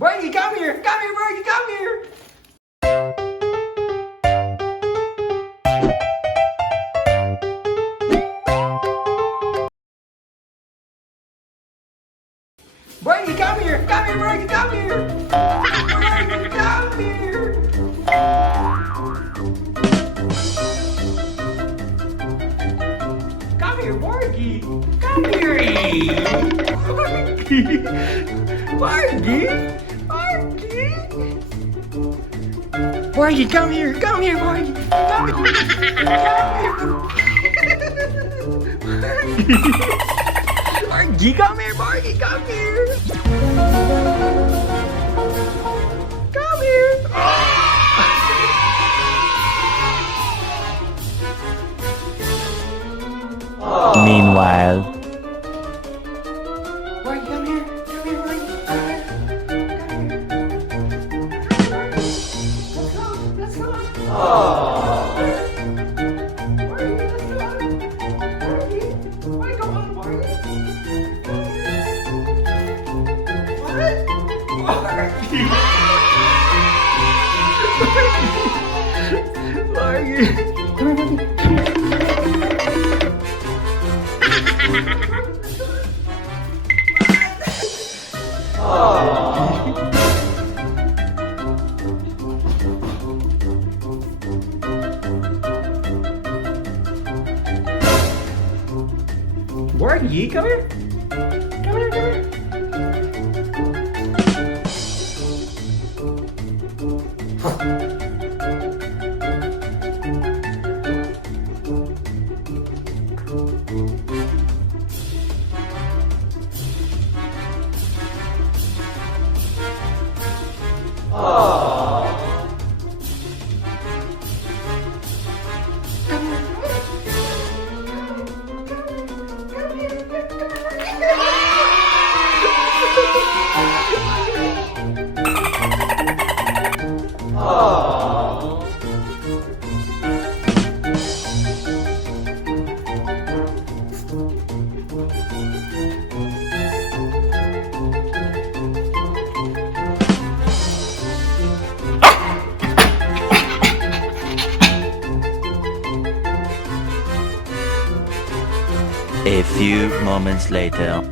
Borgy, come here! Come here, Borgy, come here! Borgy, come here! Come here, Borgy, come here! Borgy, come here! Come here, Borgy! Come here! Borgy! Borgy! Borgy, come here! Come here, Borgy! Come here! Borgy, come here, Borgy, come here! Come here! Meanwhile, Borgy, come here! Come here, Borgy! Come here! Let's go! Let's go! Borgy, let's go! Borgy! Why go on, Borgy? What? Borgy! Come here, Borgy! Borgy, come here. Come here, come here. a few moments later.